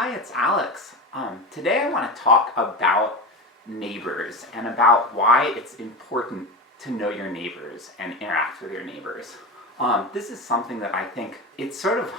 Hi, it's Alex. Today I want to talk about neighbors and about why it's important to know your neighbors and interact with your neighbors. This is something that I think it's sort of,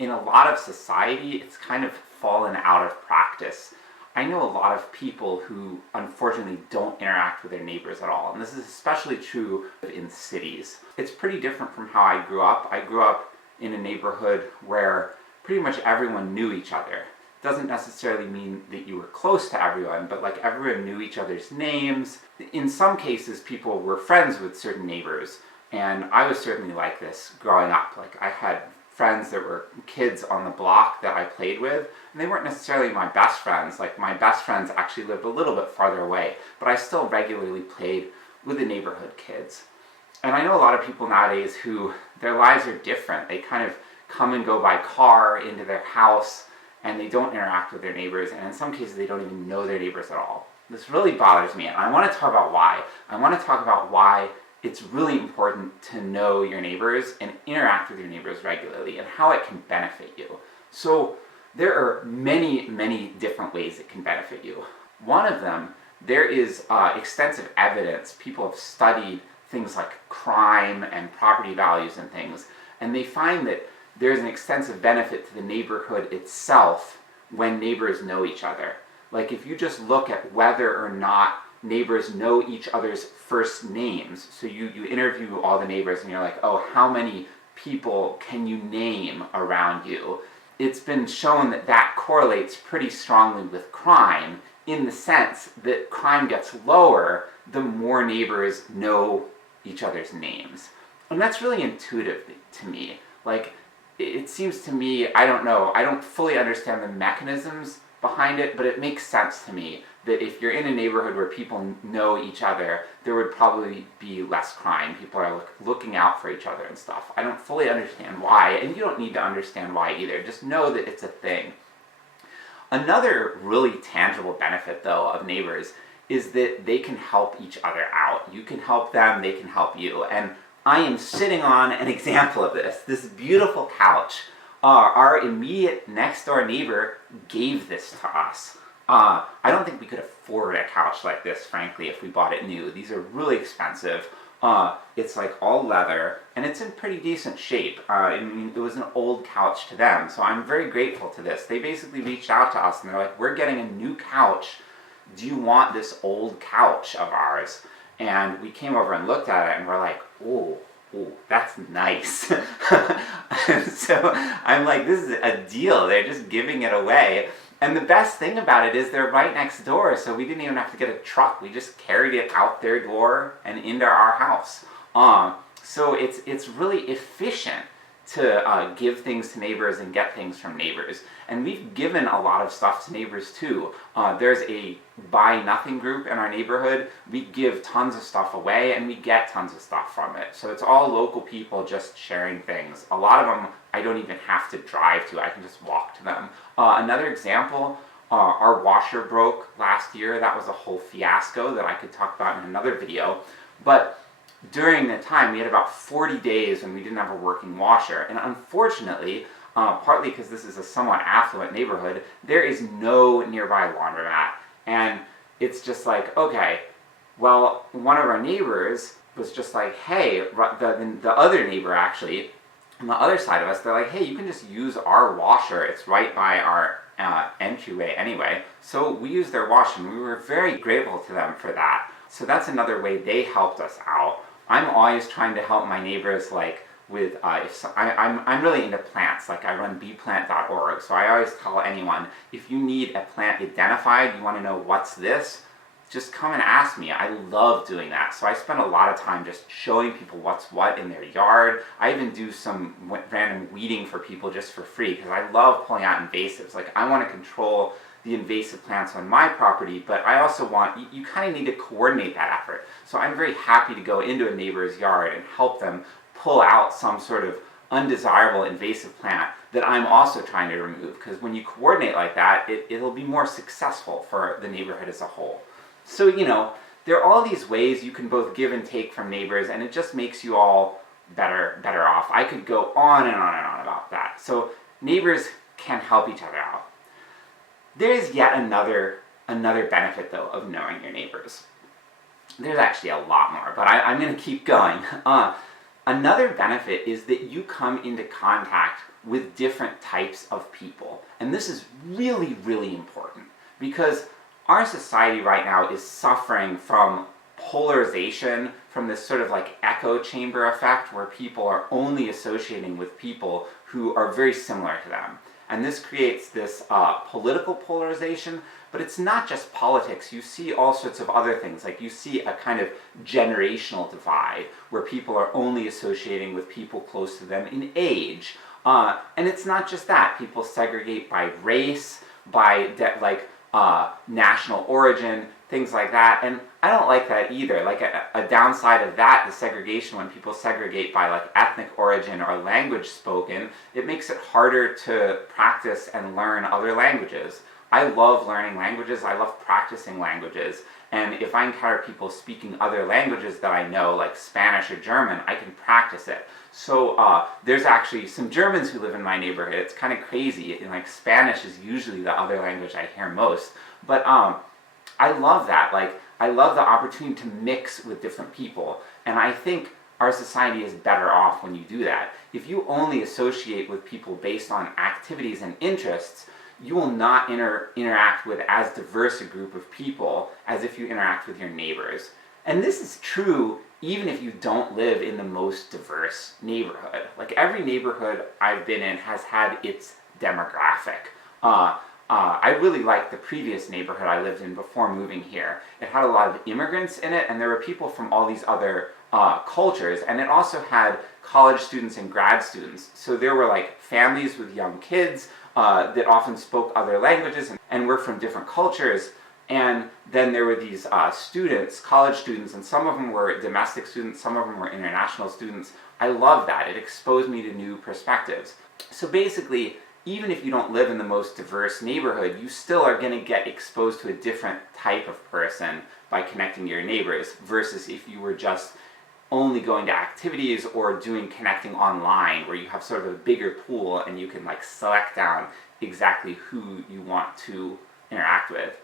in a lot of society, it's kind of fallen out of practice. I know a lot of people who unfortunately don't interact with their neighbors at all, and this is especially true in cities. It's pretty different from how I grew up. I grew up in a neighborhood where pretty much everyone knew each other. Doesn't necessarily mean that you were close to everyone, but like everyone knew each other's names. In some cases, people were friends with certain neighbors, and I was certainly like this growing up. Like I had friends that were kids on the block that I played with, and they weren't necessarily my best friends. Like my best friends actually lived a little bit farther away, but I still regularly played with the neighborhood kids. And I know a lot of people nowadays who their lives are different. They kind of come and go by car into their house, and they don't interact with their neighbors, and in some cases they don't even know their neighbors at all. This really bothers me, and I want to talk about why. I want to talk about why it's really important to know your neighbors and interact with your neighbors regularly, and how it can benefit you. So there are many different ways it can benefit you. One of them, there is extensive evidence. People have studied things like crime and property values and things, and they find that there's an extensive benefit to the neighborhood itself when neighbors know each other. Like if you just look at whether or not neighbors know each other's first names, so you interview all the neighbors and you're like, oh, how many people can you name around you? It's been shown that that correlates pretty strongly with crime, in the sense that crime gets lower the more neighbors know each other's names. And that's really intuitive to me. Like, it seems to me, I don't fully understand the mechanisms behind it, but it makes sense to me that if you're in a neighborhood where people know each other, there would probably be less crime. People are looking out for each other and stuff. I don't fully understand why, and you don't need to understand why either. Just know that it's a thing. Another really tangible benefit, though, of neighbors is that they can help each other out. You can help them, they can help you. And I am sitting on an example of this beautiful couch. Our immediate next door neighbor gave this to us. I don't think we could afford a couch like this, frankly, if we bought it new. These are really expensive. It's like all leather, and it's in pretty decent shape. I mean, it was an old couch to them, so I'm very grateful to this. They basically reached out to us and they're like, we're getting a new couch. Do you want this old couch of ours? And we came over and looked at it and we're like, oh, that's nice. And so I'm like, this is a deal. They're just giving it away. And the best thing about it is they're right next door, so we didn't even have to get a truck. We just carried it out their door and into our house. So it's really efficient to give things to neighbors and get things from neighbors. And we've given a lot of stuff to neighbors too. There's a buy nothing group in our neighborhood. We give tons of stuff away and we get tons of stuff from it. So it's all local people just sharing things. A lot of them I don't even have to drive to. I can just walk to them. Another example, our washer broke last year. That was a whole fiasco that I could talk about in another video. But during the time, we had about 40 days when we didn't have a working washer. And unfortunately, partly because this is a somewhat affluent neighborhood, there is no nearby laundromat. And it's just like, okay, well, one of our neighbors was just like, hey, the other neighbor actually, on the other side of us, they're like, hey, you can just use our washer. It's right by our entryway anyway. So we used their washer, and we were very grateful to them for that. So that's another way they helped us out. I'm always trying to help my neighbors, like with, I'm really into plants. Like I run bplant.org, so I always tell anyone, if you need a plant identified, you want to know what's this, just come and ask me. I love doing that. So I spend a lot of time just showing people what's what in their yard. I even do some random weeding for people just for free, because I love pulling out invasives. Like I want to control the invasive plants on my property, but I also want, you kind of need to coordinate that effort. So I'm very happy to go into a neighbor's yard and help them pull out some sort of undesirable invasive plant that I'm also trying to remove, because when you coordinate like that, it'll be more successful for the neighborhood as a whole. So, there are all these ways you can both give and take from neighbors, and it just makes you all better off. I could go on and on and on about that. So neighbors can help each other out. There's yet another benefit, though, of knowing your neighbors. There's actually a lot more, but I'm going to keep going. Another benefit is that you come into contact with different types of people. And this is really, really important, because our society right now is suffering from polarization, from this sort of like echo chamber effect where people are only associating with people who are very similar to them. And this creates this political polarization, but it's not just politics. You see all sorts of other things. Like you see a kind of generational divide where people are only associating with people close to them in age. And it's not just that. People segregate by race, by national origin, things like that. And I don't like that either. Like a downside of that, the segregation, when people segregate by like ethnic origin or language spoken, it makes it harder to practice and learn other languages. I love learning languages. I love practicing languages. And if I encounter people speaking other languages that I know, like Spanish or German, I can practice it. So there's actually some Germans who live in my neighborhood. It's kind of crazy. And like Spanish is usually the other language I hear most. But I love that. Like, I love the opportunity to mix with different people. And I think our society is better off when you do that. If you only associate with people based on activities and interests, you will not interact with as diverse a group of people as if you interact with your neighbors. And this is true even if you don't live in the most diverse neighborhood. Like every neighborhood I've been in has had its demographic. I really liked the previous neighborhood I lived in before moving here. It had a lot of immigrants in it, and there were people from all these other cultures, and it also had college students and grad students. So there were like families with young kids that often spoke other languages and were from different cultures. And then there were these students, college students, and some of them were domestic students, some of them were international students. I love that. It exposed me to new perspectives. So basically, even if you don't live in the most diverse neighborhood, you still are going to get exposed to a different type of person by connecting to your neighbors, versus if you were just only going to activities or doing connecting online, where you have sort of a bigger pool and you can like select down exactly who you want to interact with.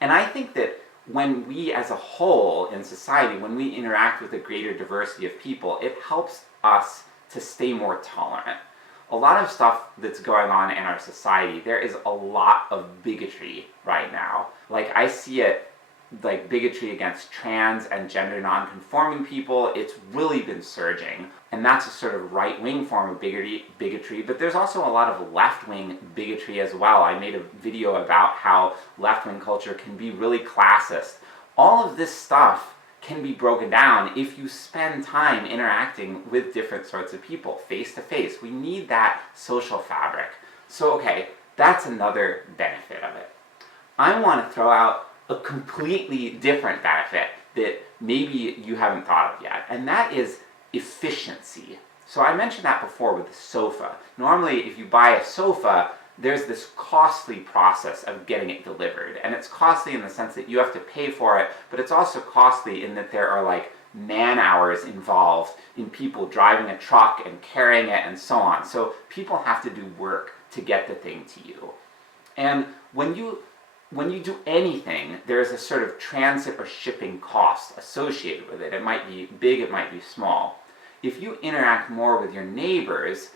And I think that when we as a whole in society, when we interact with a greater diversity of people, it helps us to stay more tolerant. A lot of stuff that's going on in our society, there is a lot of bigotry right now. Like I see it, like bigotry against trans and gender non-conforming people. It's really been surging. And that's a sort of right-wing form of bigotry, but there's also a lot of left-wing bigotry as well. I made a video about how left-wing culture can be really classist. All of this stuff can be broken down if you spend time interacting with different sorts of people, face to face. We need that social fabric. So okay, that's another benefit of it. I want to throw out a completely different benefit that maybe you haven't thought of yet, and that is efficiency. So I mentioned that before with the sofa. Normally, if you buy a sofa, there's this costly process of getting it delivered. And it's costly in the sense that you have to pay for it, but it's also costly in that there are like man hours involved in people driving a truck and carrying it and so on. So people have to do work to get the thing to you. And when you do anything, there's a sort of transit or shipping cost associated with it. It might be big, it might be small. If you interact more with your neighbors,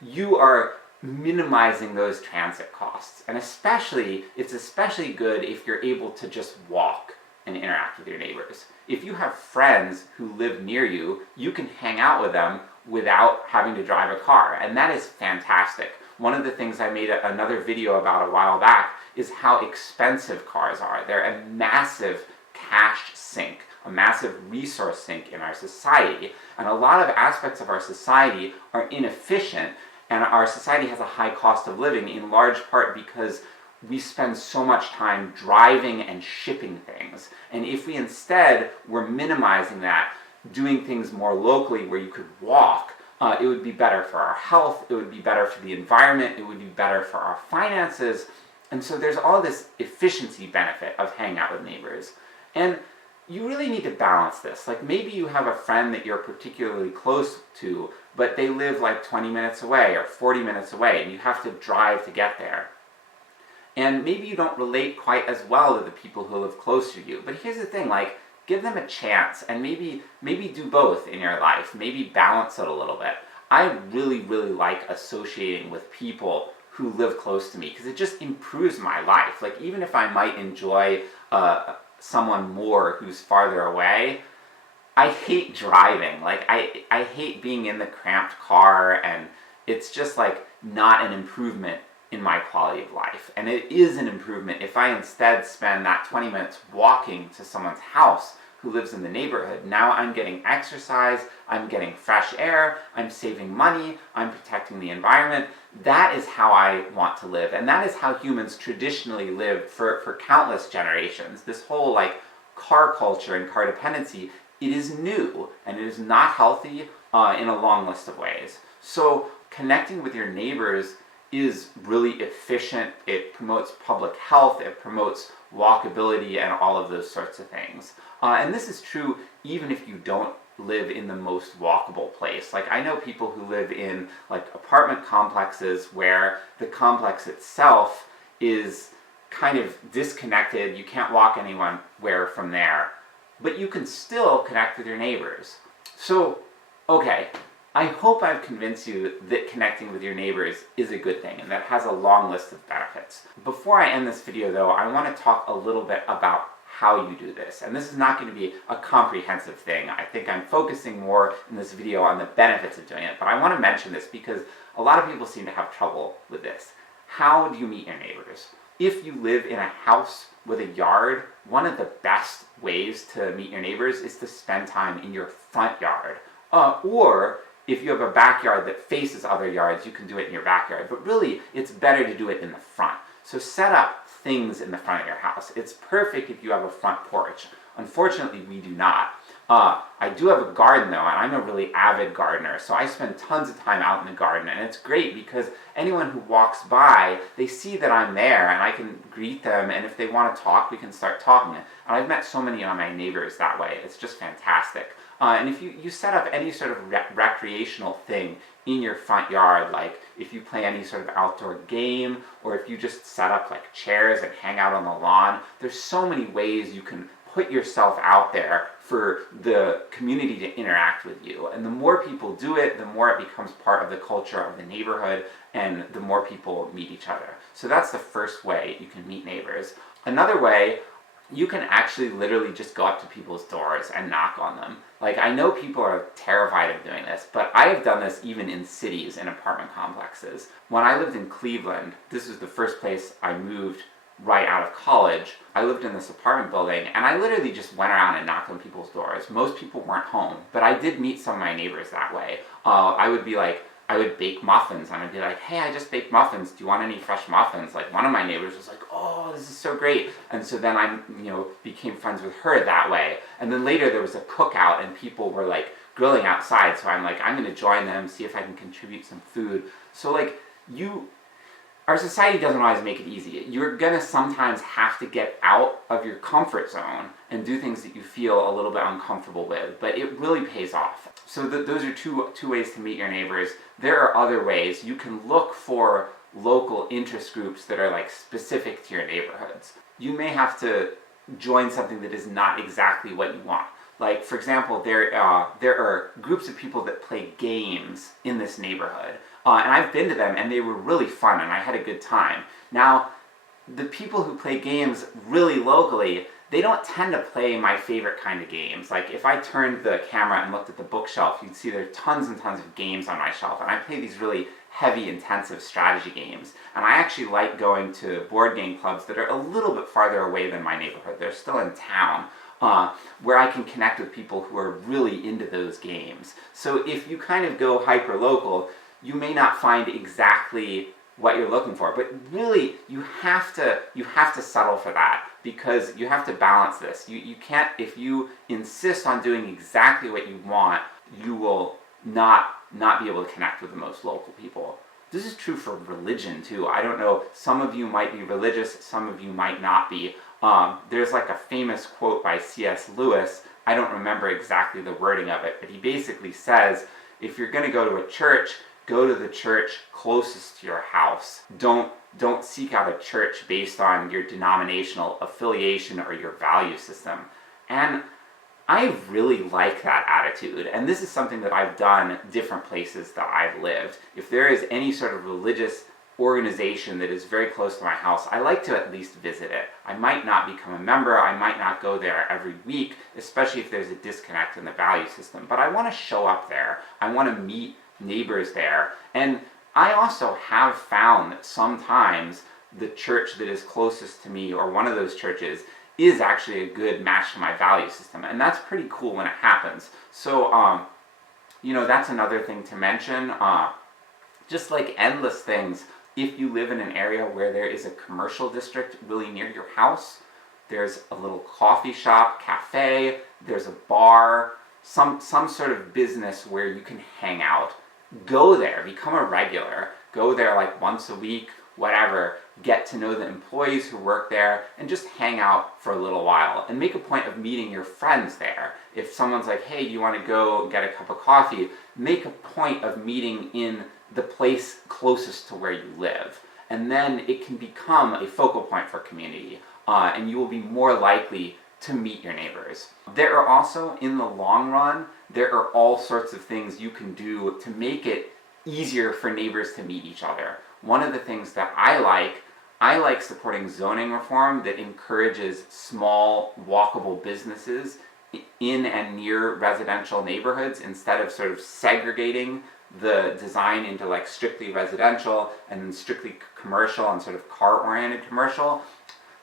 you are minimizing those transit costs. And it's especially good if you're able to just walk and interact with your neighbors. If you have friends who live near you, you can hang out with them without having to drive a car, and that is fantastic. One of the things I made another video about a while back is how expensive cars are. They're a massive cash sink, a massive resource sink in our society, and a lot of aspects of our society are inefficient. And our society has a high cost of living, in large part because we spend so much time driving and shipping things. And if we instead were minimizing that, doing things more locally where you could walk, it would be better for our health, it would be better for the environment, it would be better for our finances. And so there's all this efficiency benefit of hanging out with neighbors. And you really need to balance this. Like maybe you have a friend that you're particularly close to, but they live like 20 minutes away or 40 minutes away, and you have to drive to get there. and maybe you don't relate quite as well to the people who live close to you. But here's the thing, like, give them a chance, and maybe do both in your life. Maybe balance it a little bit. I really, really like associating with people who live close to me because it just improves my life. Like, even if I might enjoy someone more who's farther away, I hate driving. Like, I hate being in the cramped car, and it's just like not an improvement in my quality of life. And it is an improvement if I instead spend that 20 minutes walking to someone's house who lives in the neighborhood. Now I'm getting exercise, I'm getting fresh air, I'm saving money, I'm protecting the environment. That is how I want to live, and that is how humans traditionally lived for countless generations. This whole like car culture and car dependency, it is new, and it is not healthy in a long list of ways. So connecting with your neighbors is really efficient. It promotes public health, it promotes walkability, and all of those sorts of things. And this is true even if you don't live in the most walkable place. Like, I know people who live in like apartment complexes where the complex itself is kind of disconnected. You can't walk anywhere from there, but you can still connect with your neighbors. So, okay, I hope I've convinced you that connecting with your neighbors is a good thing and that has a long list of benefits. Before I end this video though, I want to talk a little bit about how you do this. And this is not going to be a comprehensive thing. I think I'm focusing more in this video on the benefits of doing it, but I want to mention this because a lot of people seem to have trouble with this. How do you meet your neighbors? If you live in a house with a yard, one of the best ways to meet your neighbors is to spend time in your front yard. Or if you have a backyard that faces other yards, you can do it in your backyard. But really, it's better to do it in the front. So set up things in the front of your house. It's perfect if you have a front porch. Unfortunately, we do not. I do have a garden though, and I'm a really avid gardener, so I spend tons of time out in the garden, and it's great because anyone who walks by, they see that I'm there, and I can greet them, and if they want to talk, we can start talking. And I've met so many of my neighbors that way. It's just fantastic. And if you set up any sort of recreational thing in your front yard, like if you play any sort of outdoor game, or if you just set up like chairs and hang out on the lawn, there's so many ways you can put yourself out there for the community to interact with you. And the more people do it, the more it becomes part of the culture of the neighborhood, and the more people meet each other. So that's the first way you can meet neighbors. Another way, you can actually literally just go up to people's doors and knock on them. Like, I know people are terrified of doing this, but I have done this even in cities, in apartment complexes. When I lived in Cleveland, this was the first place I moved right out of college. I lived in this apartment building, and I literally just went around and knocked on people's doors. Most people weren't home, but I did meet some of my neighbors that way. I would bake muffins, and I'd be like, hey, I just baked muffins, do you want any fresh muffins? Like, one of my neighbors was like, oh, this is so great. And so then I became friends with her that way. And then later there was a cookout, and people were like grilling outside, so I'm like, I'm gonna join them, see if I can contribute some food. So like, our society doesn't always make it easy. You're gonna sometimes have to get out of your comfort zone and do things that you feel a little bit uncomfortable with, but it really pays off. So those are two ways to meet your neighbors. There are other ways. You can look for local interest groups that are like specific to your neighborhoods. You may have to join something that is not exactly what you want. Like, for example, there are groups of people that play games in this neighborhood. And I've been to them, and they were really fun, and I had a good time. Now, the people who play games really locally, they don't tend to play my favorite kind of games. Like, if I turned the camera and looked at the bookshelf, you'd see there are tons and tons of games on my shelf, and I play these really heavy, intensive strategy games. And I actually like going to board game clubs that are a little bit farther away than my neighborhood. They're still in town, where I can connect with people who are really into those games. So if you kind of go hyper-local, you may not find exactly what you're looking for, but really you have to settle for that, because you have to balance this. You can't, if you insist on doing exactly what you want, you will not be able to connect with the most local people. This is true for religion too. I don't know, some of you might be religious, some of you might not be. There's like a famous quote by C.S. Lewis, I don't remember exactly the wording of it, but he basically says, if you're going to go to a church, go to the church closest to your house. Don't seek out a church based on your denominational affiliation or your value system. And I really like that attitude, and this is something that I've done different places that I've lived. If there is any sort of religious organization that is very close to my house, I like to at least visit it. I might not become a member, I might not go there every week, especially if there's a disconnect in the value system, but I want to show up there. I want to meet neighbors there. And I also have found that sometimes the church that is closest to me, or one of those churches, is actually a good match to my value system, and that's pretty cool when it happens. So, that's another thing to mention. Just like endless things, if you live in an area where there is a commercial district really near your house, there's a little coffee shop, cafe, there's a bar, some sort of business where you can hang out. Go there, become a regular. Go there like once a week, whatever. Get to know the employees who work there and just hang out for a little while. And make a point of meeting your friends there. If someone's like, hey, do you want to go get a cup of coffee? Make a point of meeting in the place closest to where you live. And then it can become a focal point for community. And you will be more likely to meet your neighbors. There are also, in the long run, there are all sorts of things you can do to make it easier for neighbors to meet each other. One of the things that I like supporting zoning reform that encourages small, walkable businesses in and near residential neighborhoods instead of sort of segregating the design into like strictly residential and then strictly commercial and sort of car-oriented commercial.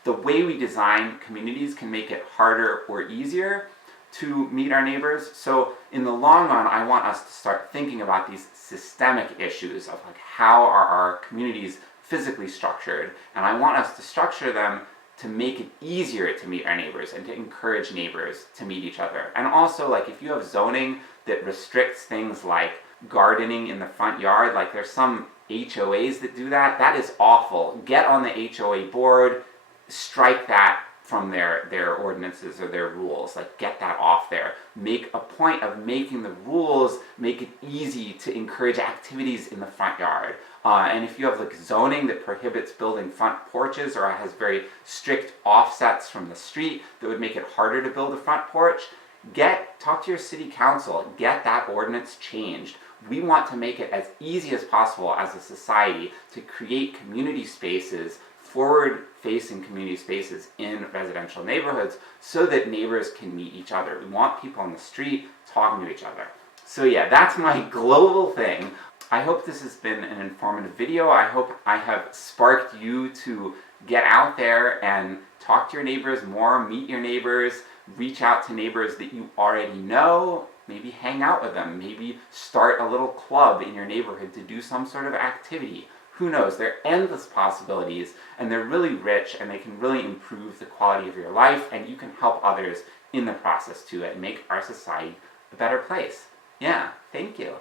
The way we design communities can make it harder or easier to meet our neighbors. So in the long run, I want us to start thinking about these systemic issues of like how are our communities physically structured, and I want us to structure them to make it easier to meet our neighbors and to encourage neighbors to meet each other. And also, like, if you have zoning that restricts things like gardening in the front yard, like there's some HOAs that do that, that is awful. Get on the HOA board, strike that from their ordinances or their rules. Like, get that off there. Make a point of making the rules make it easy to encourage activities in the front yard. And if you have like zoning that prohibits building front porches or has very strict offsets from the street that would make it harder to build a front porch, talk to your city council, get that ordinance changed. We want to make it as easy as possible as a society to create community spaces, forward-facing community spaces in residential neighborhoods so that neighbors can meet each other. We want people on the street talking to each other. So yeah, that's my global thing. I hope this has been an informative video. I hope I have sparked you to get out there and talk to your neighbors more, meet your neighbors, reach out to neighbors that you already know, maybe hang out with them, maybe start a little club in your neighborhood to do some sort of activity. Who knows? There are endless possibilities, and they're really rich, and they can really improve the quality of your life, and you can help others in the process too, and make our society a better place. Yeah, thank you.